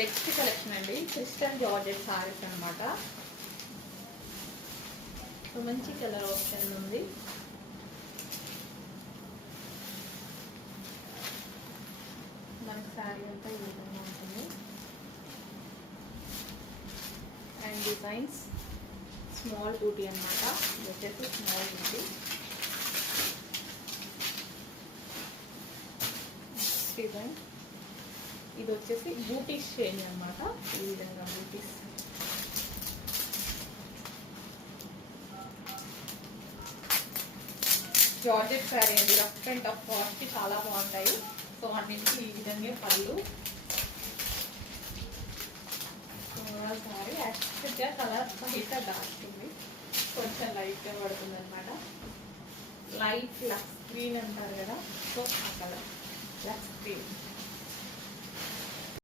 Next collection అండి crystal georgette saris అనమాట. మంచి కలర్ ఆప్షన్ ఉంది. మనకి శారీ అంతా ఈ విధంగా ఉంటుంది. అండ్ డిజైన్స్ స్మాల్ బూటీ అనమాట. ఇది వచ్చేసి స్మాల్ బూటీ. డిజైన్ ఇది వచ్చేసి బూటీస్ చేంజ్ అనమాట. ఈ విధంగా బూటీస్. జార్జెట్ శారీ అండి. రఫ్ అండ్ టఫ్ కాస్ట్ చాలా బాగుంటాయి. సో అన్నింటికి ఈ విధంగా పళ్ళు. సారీ యాక్చువల్గా కలర్ బయట డార్క్ ఉంది, కొంచెం లైట్గా పడుతుంది అనమాట. లైట్ లక్స్ గ్రీన్ అంటారు కదా, సో ఆ కలర్ లక్స్ గ్రీన్.